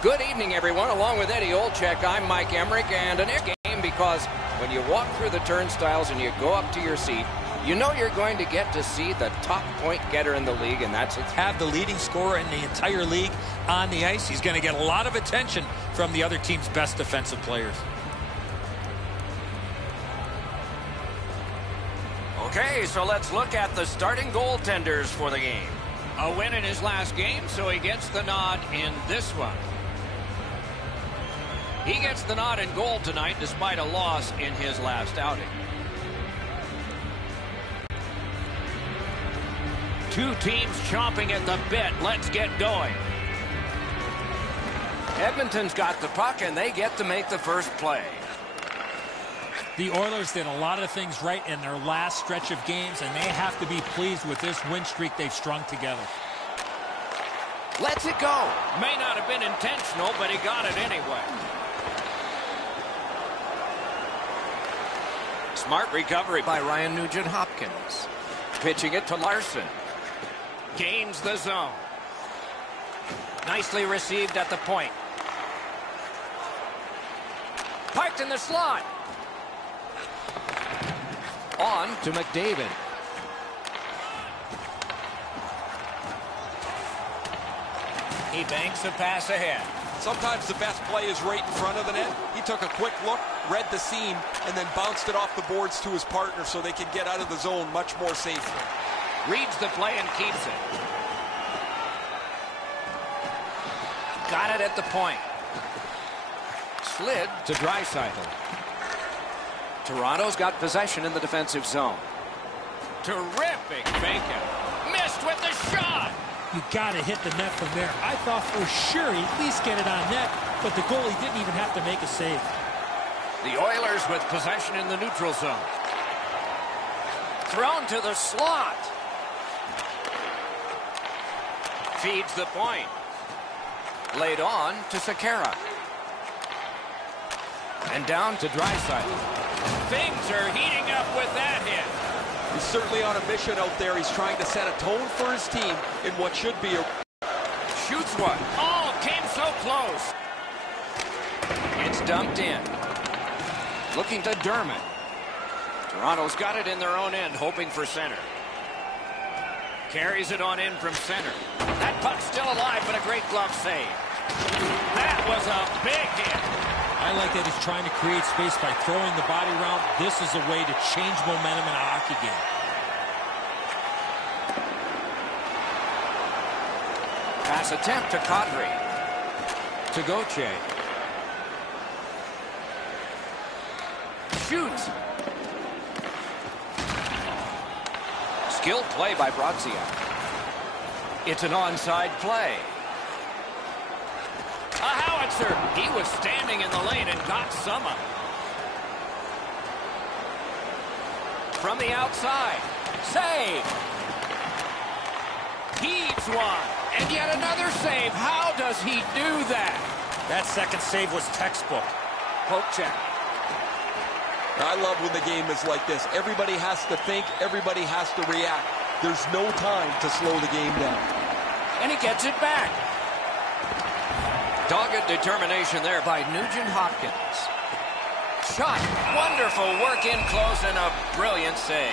Good evening, everyone. Along with Eddie Olczyk, I'm Mike Emmerich, and an game because when you walk through the turnstiles and you go up to your seat, you know you're going to get to see the top point getter in the league, and that's have the leading scorer in the entire league on the ice. He's going to get a lot of attention from the other team's best defensive players. Okay, so let's look at the starting goaltenders for the game. A win in his last game, so he gets the nod in this one. He gets the nod in goal tonight despite a loss in his last outing. Two teams chomping at the bit. Let's get going. Edmonton's got the puck, and they get to make the first play. The Oilers did a lot of things right in their last stretch of games, and they have to be pleased with this win streak they've strung together. Lets it go. May not have been intentional, but he got it anyway. Smart recovery by Ryan Nugent-Hopkins. Pitching it to Larson. Gains the zone. Nicely received at the point. Parked in the slot. On to McDavid. He banks a pass ahead. Sometimes the best play is right in front of the net. He took a quick look, read the seam, and then bounced it off the boards to his partner so they can get out of the zone much more safely. Reads the play and keeps it. Got it at the point. Slid to Draisaitl. Toronto's got possession in the defensive zone. Terrific fake-out. Missed with the shot. You got to hit the net from there. I thought for sure he'd at least get it on net, but the goalie didn't even have to make a save. The Oilers with possession in the neutral zone. Thrown to the slot. Feeds the point. Laid on to Sekera. And down to Draisaitl. Things are heating up with that hit. He's certainly on a mission out there. He's trying to set a tone for his team in what should be a... Shoots one. Oh, came so close. It's dumped in. Looking to Dermott. Toronto's got it in their own end, hoping for center. Carries it on in from center. That puck's still alive, but a great glove save. That was a big hit. I like that he's trying to create space by throwing the body around. This is a way to change momentum in a hockey game. Pass attempt to Kadri. To Gauthier. Shoots. Skilled play by Brazia. It's an onside play. A howitzer. He was standing in the lane and got some of it. From the outside. Save. Heaves one. And yet another save. How does he do that? That second save was textbook. Poke check. I love when the game is like this. Everybody has to think. Everybody has to react. There's no time to slow the game down. And he gets it back. Dogged determination there by Nugent-Hopkins. Shot. Wonderful work in close and a brilliant save.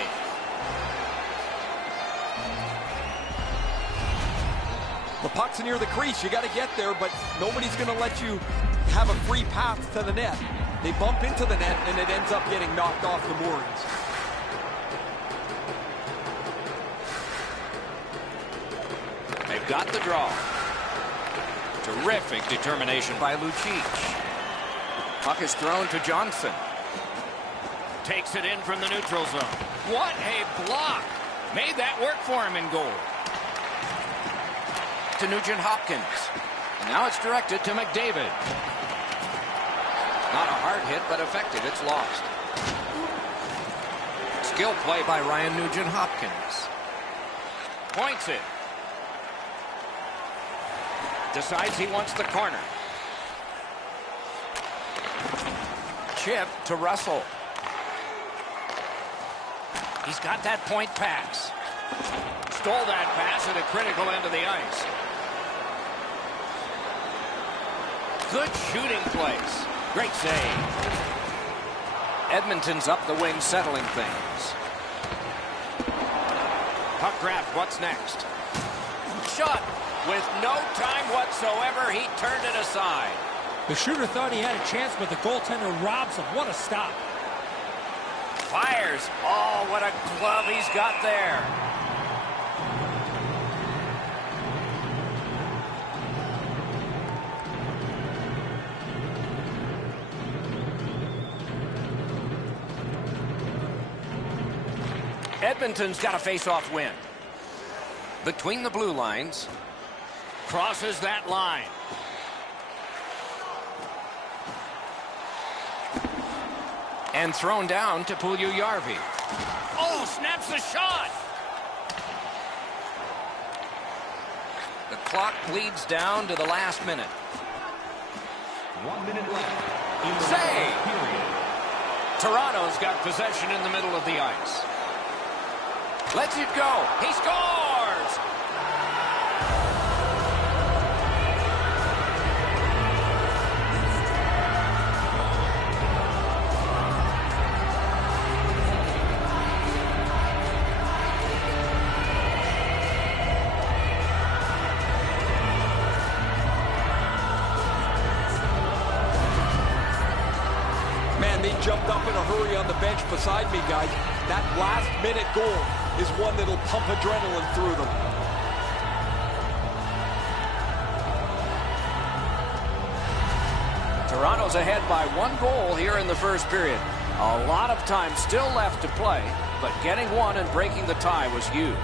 The puck's near the crease. You got to get there, but nobody's going to let you have a free path to the net. They bump into the net, and it ends up getting knocked off the moorings. They've got the draw. Terrific determination by Lucic. Puck is thrown to Johnson. Takes it in from the neutral zone. What a block. Made that work for him in goal. To Nugent-Hopkins. And now it's directed to McDavid. Not a hard hit, but effective. It's lost. Skill play by Ryan Nugent-Hopkins. Points it. Decides he wants the corner. Chip to Russell. He's got that point pass. Stole that pass at a critical end of the ice. Good shooting place. Great save. Edmonton's up the wing, settling things. Puck grab, what's next? Shot. With no time whatsoever, he turned it aside. The shooter thought he had a chance, but the goaltender robs him. What a stop. Fires. Oh, what a glove he's got there. Edmonton's got a face-off win. Between the blue lines. Crosses that line. And thrown down to Puljujärvi. Oh, snaps the shot. The clock bleeds down to the last minute. 1 minute left. Save! Toronto's got possession in the middle of the ice. Lets it go. He scores! Man, they jumped up in a hurry on the bench beside me, guys. That last-minute goal is one that'll pump adrenaline through them. Toronto's ahead by 1 goal here in the first period. A lot of time still left to play, but getting one and breaking the tie was huge.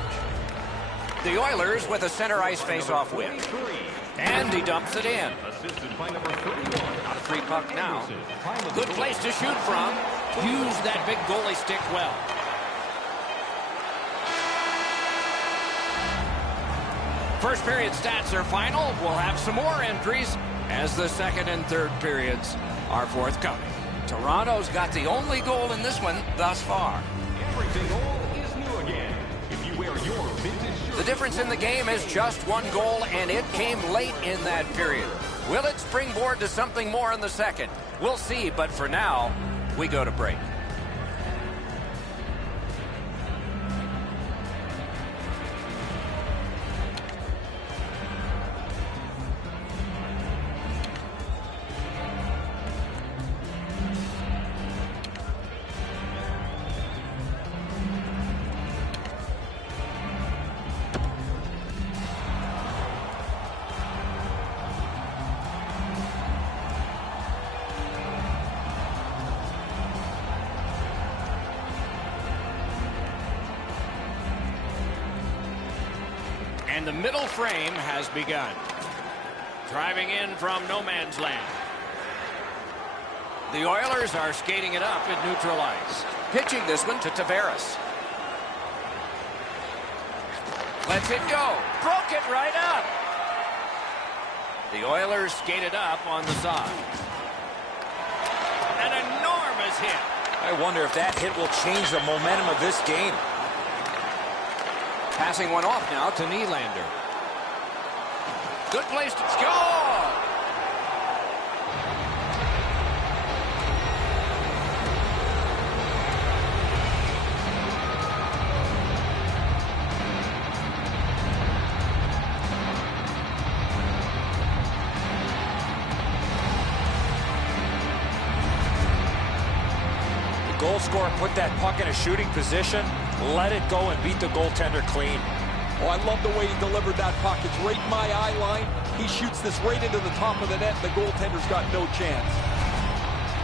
The Oilers with a center ice face-off win. And he dumps it in. Assisted by number 31. Not a free puck now. Good place to shoot from. Use that big goalie stick well. First period stats are final. We'll have some more entries as the second and third periods are forthcoming. Toronto's got the only goal in this one thus far. Everything old is new again. If you wear your vintage shirt. The difference in the game is just 1 goal, and it came late in that period. Will it springboard to something more in the second? We'll see, but for now, we go to break. And the middle frame has begun. Driving in from no man's land. The Oilers are skating it up at neutral ice. Pitching this one to Tavares. Lets it go. Broke it right up. The Oilers skated up on the side. An enormous hit. I wonder if that hit will change the momentum of this game. Passing one off now to Nylander. Good place to score. The goal scorer put that puck in a shooting position, let it go and beat the goaltender clean. Oh, I love the way he delivered that puck. It's right in my eye line. He shoots this right into the top of the net. The goaltender's got no chance.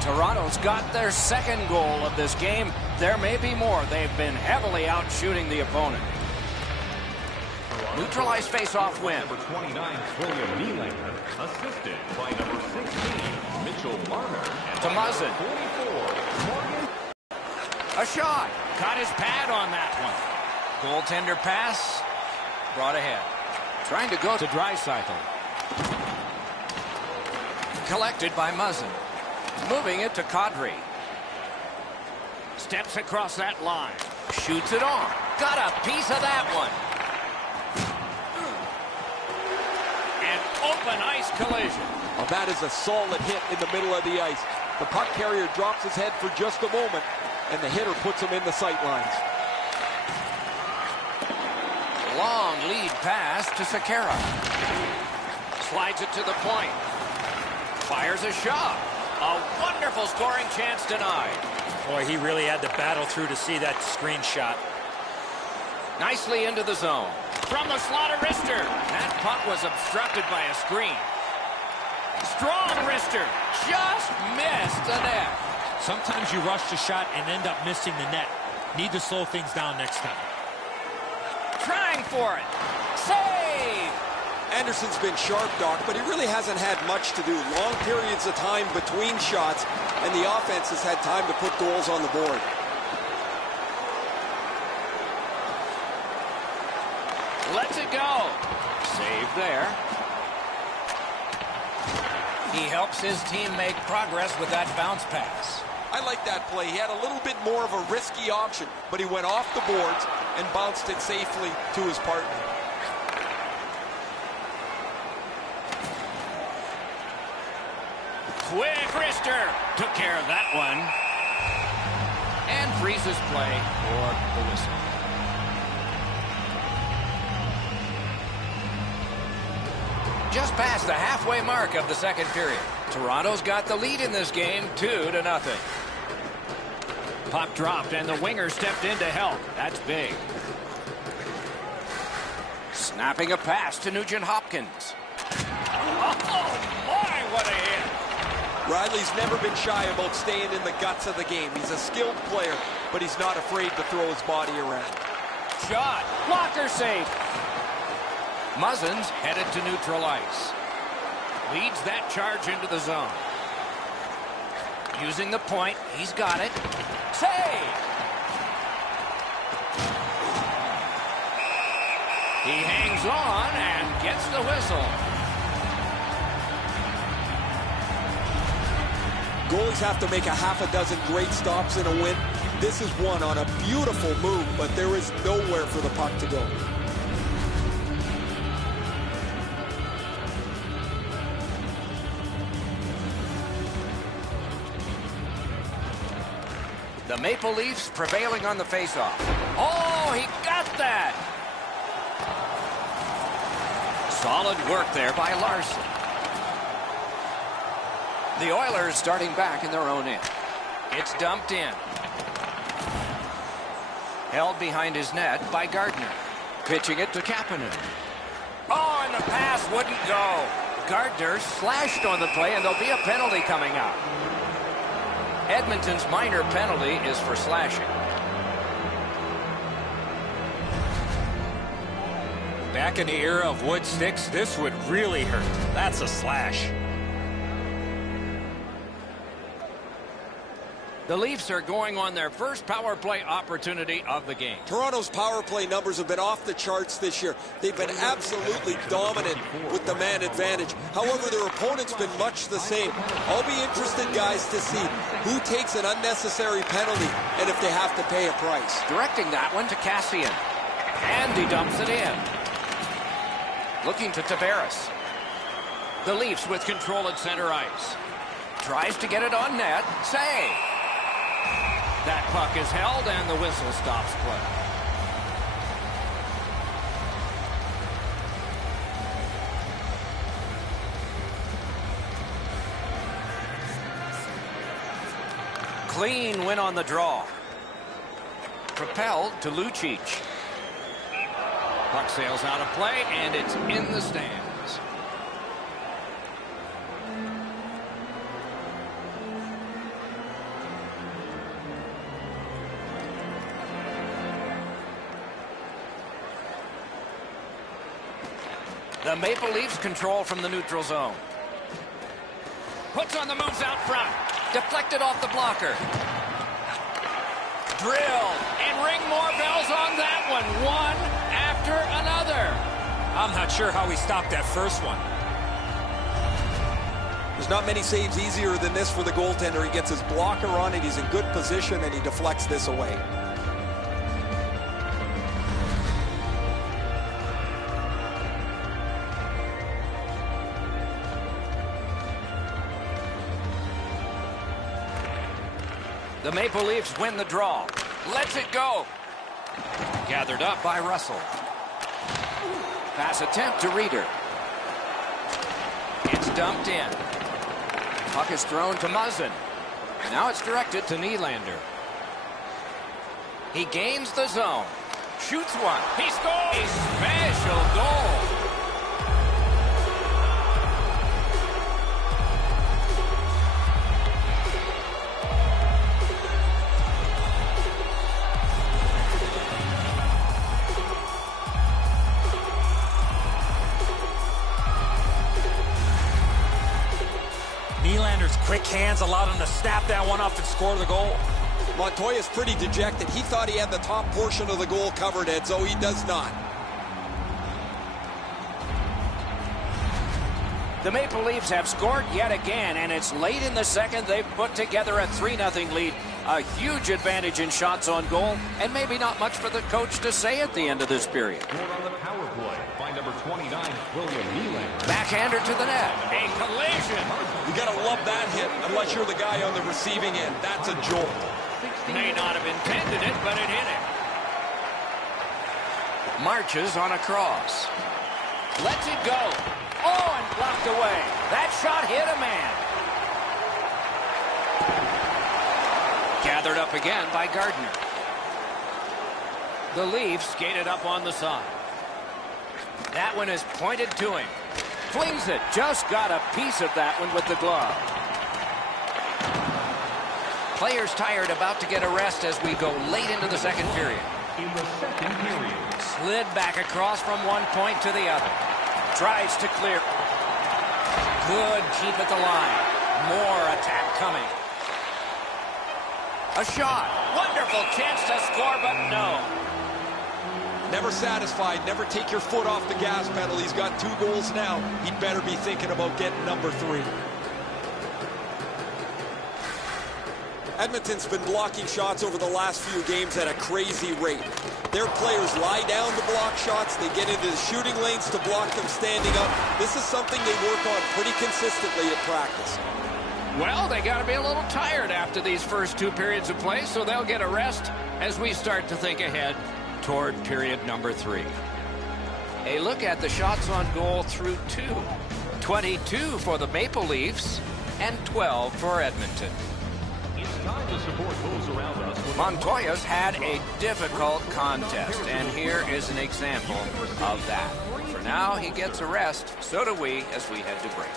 Toronto's got their second goal of this game. There may be more. They've been heavily out shooting the opponent. Neutralized face-off win. Number 29, William Nylander. Assisted by number 16, Mitchell Marner. To Muzzin. 44, Morgan. A shot. Got his pad on that one. Goaltender pass. Brought ahead. Trying to go to Draisaitl. Collected by Muzzin. Moving it to Kadri. Steps across that line. Shoots it on. Got a piece of that one. And a nice collision. Well, that is a solid hit in the middle of the ice. The puck carrier drops his head for just a moment, and the hitter puts him in the sight lines. Long lead pass to Sekera. Slides it to the point. Fires a shot. A wonderful scoring chance denied. Boy, he really had to battle through to see that screen shot. Nicely into the zone. From the slot of wrister. That puck was obstructed by a screen. Strong wrister. Just missed the net. Sometimes you rush the shot and end up missing the net. Need to slow things down next time. Trying for it. Save! Anderson's been sharp, Doc, but he really hasn't had much to do. Long periods of time between shots, and the offense has had time to put goals on the board. Lets it go. Save there. He helps his team make progress with that bounce pass. I like that play. He had a little bit more of a risky option, but he went off the boards and bounced it safely to his partner. Quick wrister. Took care of that one. And freezes play for the whistle. Just past the halfway mark of the second period. Toronto's got the lead in this game, 2-0. Puck dropped, and the winger stepped in to help. That's big. Snapping a pass to Nugent-Hopkins. Oh, my, what a hit. Riley's never been shy about staying in the guts of the game. He's a skilled player, but he's not afraid to throw his body around. Shot. Blocker save. Muzzin's headed to neutral ice. Leads that charge into the zone. Using the point, he's got it. Save! He hangs on and gets the whistle. Goalies have to make a half a dozen great stops in a win. This is one on a beautiful move, but there is nowhere for the puck to go. The Maple Leafs prevailing on the faceoff. Oh, he got that! Solid work there by Larson. The Oilers starting back in their own end. It's dumped in. Held behind his net by Gardner. Pitching it to Kapanen. Oh, and the pass wouldn't go. Gardner slashed on the play, and there'll be a penalty coming out. Edmonton's minor penalty is for slashing. Back in the era of wood sticks, this would really hurt. That's a slash. The Leafs are going on their first power play opportunity of the game. Toronto's power play numbers have been off the charts this year. They've been absolutely dominant with the man advantage. However, their opponent's been much the same. I'll be interested, guys, to see who takes an unnecessary penalty and if they have to pay a price. Directing that one to Cassian. And he dumps it in. Looking to Tavares. The Leafs with control at center ice. Tries to get it on net. Save. That puck is held, and the whistle stops play. Clean win on the draw. Propelled to Lucic. Puck sails out of play, and it's in the stands. The Maple Leafs control from the neutral zone. Puts on the moves out front. Deflected off the blocker. Drilled. And ring more bells on that one. One after another. I'm not sure how he stopped that first one. There's not many saves easier than this for the goaltender. He gets his blocker on it. He's in good position, and he deflects this away. The Maple Leafs win the draw. Lets it go. Gathered up by Russell. Pass attempt to Reeder. It's dumped in. Puck is thrown to Muzzin. Now it's directed to Nylander. He gains the zone. Shoots one. He scores! A special goal. Nylander's quick hands allowed him to snap that one up and score the goal. Montoya's pretty dejected. He thought he had the top portion of the goal covered, Edzo. He does not. The Maple Leafs have scored yet again, and it's late in the second. They've put together a 3-0 lead. A huge advantage in shots on goal, and maybe not much for the coach to say at the end of this period. Scored on the power play by number 29, William Nylander. Backhander to the net. A collision. You got to love that hit, unless you're the guy on the receiving end. That's a jolt. May not have intended it, but it hit him. Marches on a cross. Lets it go. Oh, and blocked away. That shot hit a man. Gathered up again by Gardner. The Leafs skated up on the side. That one is pointed to him. Flings it. Just got a piece of that one with the glove. Players tired, about to get a rest as we go late into the second period. In the second period. Slid back across from one point to the other. Tries to clear. Good keep at the line. More attack coming. A shot. Wonderful chance to score, but no. Never satisfied. Never take your foot off the gas pedal. He's got 2 goals now. He'd better be thinking about getting number 3. Edmonton's been blocking shots over the last few games at a crazy rate. Their players lie down to block shots. They get into the shooting lanes to block them standing up. This is something they work on pretty consistently at practice. Well, they got to be a little tired after these first 2 periods of play, so they'll get a rest as we start to think ahead toward period number 3. A look at the shots on goal through 2. 22 for the Maple Leafs and 12 for Edmonton. Time to support those around us. Montoya's had a difficult contest, and here is an example of that. For now, he gets a rest. So do we as we head to break.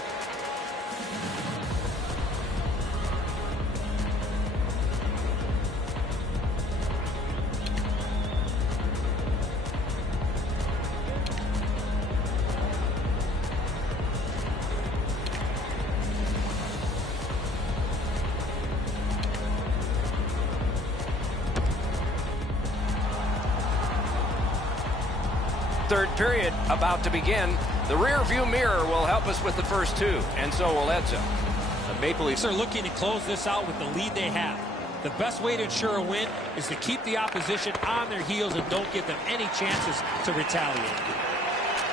Third period about to begin. The rear view mirror will help us with the first 2, and so will Edzo. The Maple Leafs are looking to close this out with the lead they have. The best way to ensure a win is to keep the opposition on their heels and don't give them any chances to retaliate.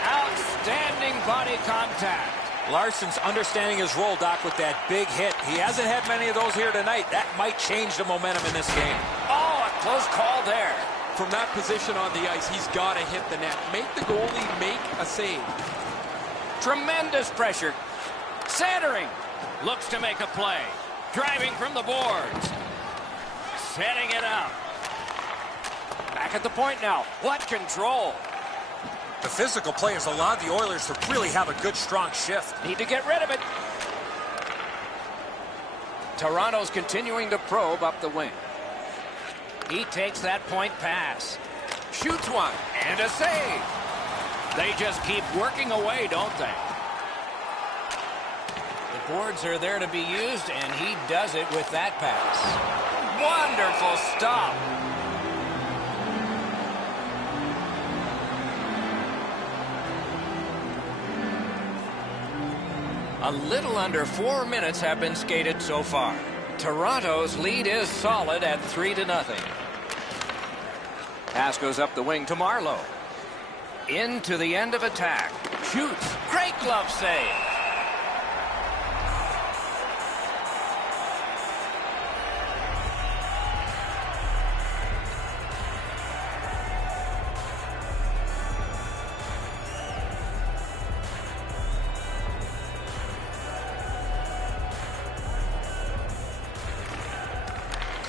Outstanding body contact. Larson's understanding his role, Doc, with that big hit. He hasn't had many of those here tonight. That might change the momentum in this game. Oh, a close call there. From that position on the ice, he's got to hit the net. Make the goalie make a save. Tremendous pressure. Centering. Looks to make a play. Driving from the boards. Setting it up. Back at the point now. What control. The physical play has allowed the Oilers to really have a good, strong shift. Need to get rid of it. Toronto's continuing to probe up the wing. He takes that point pass. Shoots one. And a save. They just keep working away, don't they? The boards are there to be used, and he does it with that pass. Wonderful stop. A little under 4 minutes have been skated so far. Toronto's lead is solid at 3-0. Pass goes up the wing to Marleau. Into the end of attack. Shoots. Great glove save.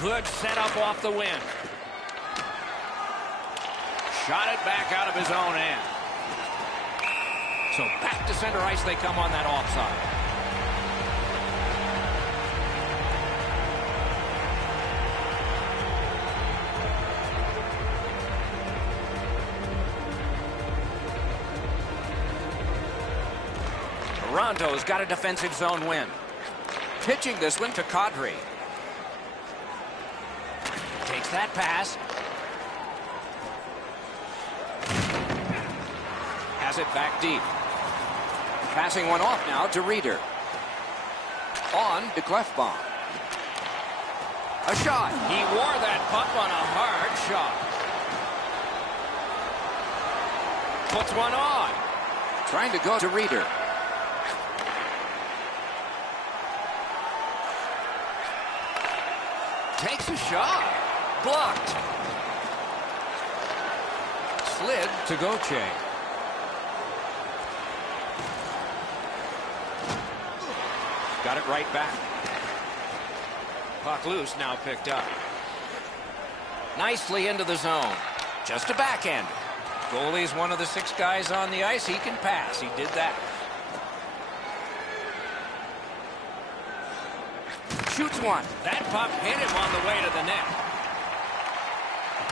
Good setup off the wing. Shot it back out of his own end. So back to center ice they come on that offside. Toronto's got a defensive zone win. Pitching this one to Kadri. Takes that pass. Has it back deep. Passing one off now to Reeder. On to Clefbaum. A shot. He wore that puck on a hard shot. Puts one on. Trying to go to Reeder. Takes a shot. Blocked. Slid to Gauthier. Got it right back. Puck loose, now picked up. Nicely into the zone. Just a backhand. Goalie's one of the 6 guys on the ice. He can pass. He did that. Shoots one. That puck hit him on the way to the net.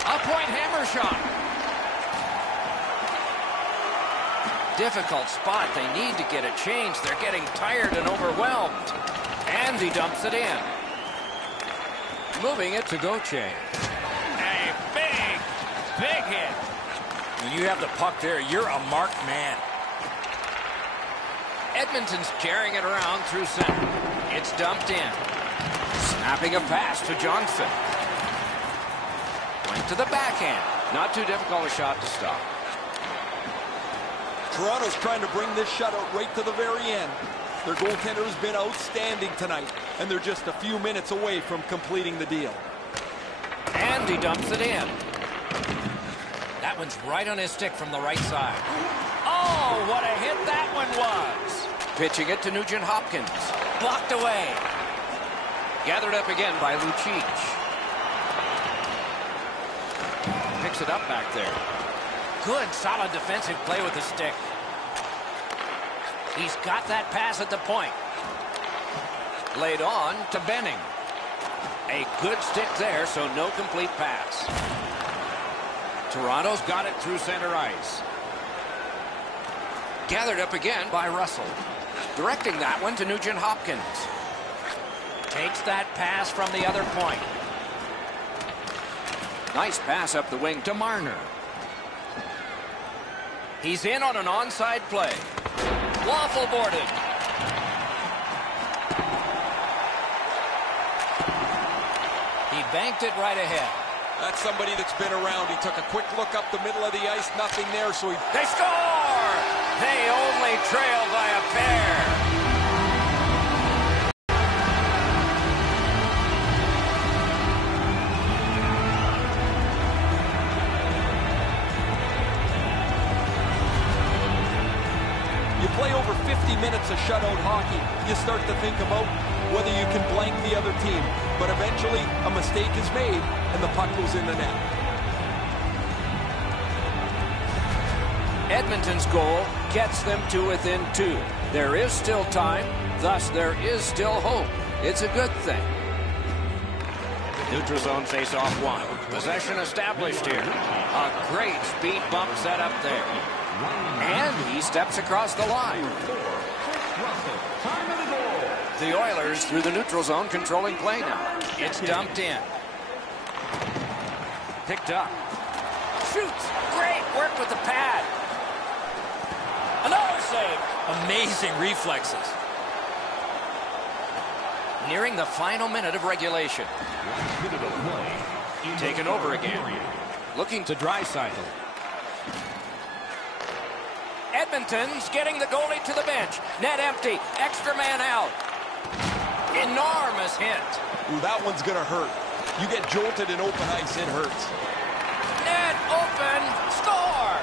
A point hammer shot. Difficult spot. They need to get a change. They're getting tired and overwhelmed. And he dumps it in. Moving it to Gauthier. A big hit. When you have the puck there, you're a marked man. Edmonton's carrying it around through center. It's dumped in. Snapping a pass to Johnson. Went to the backhand. Not too difficult a shot to stop. Toronto's trying to bring this shutout right to the very end. Their goaltender has been outstanding tonight, and they're just a few minutes away from completing the deal. And he dumps it in. That one's right on his stick from the right side. Oh, what a hit that one was. Pitching it to Nugent Hopkins. Blocked away. Gathered up again by Lucic. Picks it up back there. Good, solid defensive play with the stick. He's got that pass at the point. Laid on to Benning. A good stick there, so no complete pass. Toronto's got it through center ice. Gathered up again by Russell. Directing that one to Nugent Hopkins. Takes that pass from the other point. Nice pass up the wing to Marner. He's in on an onside play. Waffle boarded. He banked it right ahead. That's somebody that's been around. He took a quick look up the middle of the ice, nothing there, so he... They score! They only trail by a pair. You play over 50 minutes of shutout hockey, you start to think about whether you can blank the other team. But eventually, a mistake is made, and the puck goes in the net. Edmonton's goal gets them to within 2. There is still time, thus there is still hope. It's a good thing. Neutral zone face-off 1. Possession established here. A great speed bump set up there. And he steps across the line. The Oilers through the neutral zone controlling play now. It's dumped in. Picked up. Shoots. Great work with the pad. Another save. Amazing reflexes. Nearing the final minute of regulation. Taken over again. Looking to Draisaitl. Edmonton's getting the goalie to the bench. Net empty. Extra man out. Enormous hit. Ooh, that one's going to hurt. You get jolted in open ice, it hurts. Net open. Score.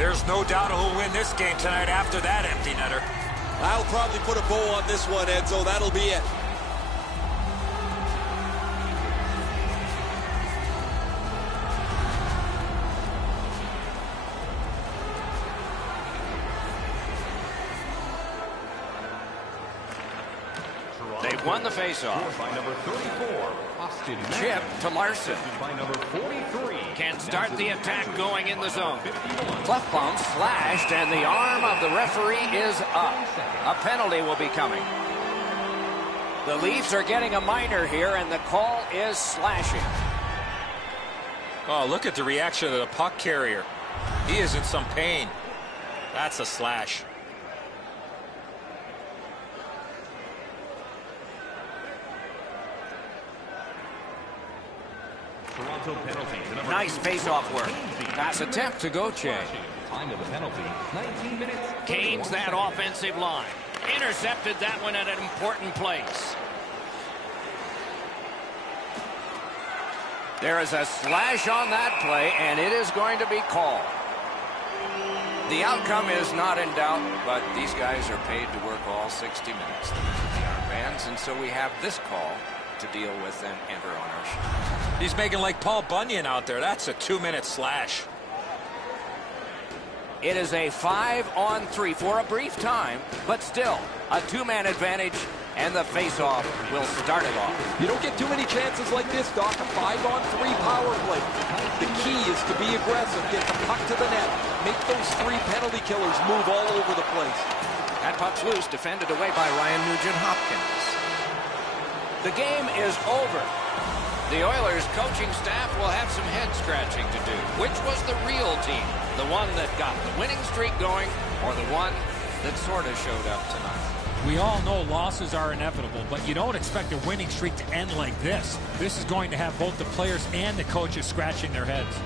There's no doubt who'll win this game tonight after that empty netter. I'll probably put a bow on this one, Edzo. That'll be it. They've won the faceoff. By number 34, Austin Chip to Larson. by number 43. Can start the attack going in the zone. Clefbaum slashed, and the arm of the referee is up. A penalty will be coming. The Leafs are getting a minor here, and the call is slashing. Oh, look at the reaction of the puck carrier. He is in some pain. That's a slash. Toronto penalty. Nice face-off work. Pass attempt to Gauthier. Time of the penalty, 19 minutes. Gains that offensive line. Intercepted that one at an important place. There is a slash on that play, and it is going to be called. The outcome is not in doubt, but these guys are paid to work all 60 minutes. The armbands, and so we have this call to deal with and enter on our show. He's making like Paul Bunyan out there. That's a 2-minute slash. It is a 5-on-3 for a brief time, but still a two-man advantage, and the face-off will start it off. You don't get too many chances like this, Doc. A 5-on-3 power play. The key is to be aggressive, get the puck to the net, make those 3 penalty killers move all over the place. That puck's loose, defended away by Ryan Nugent-Hopkins. The game is over. The Oilers coaching staff will have some head scratching to do. Which was the real team? The one that got the winning streak going, or the one that sort of showed up tonight? We all know losses are inevitable, but you don't expect a winning streak to end like this. This is going to have both the players and the coaches scratching their heads.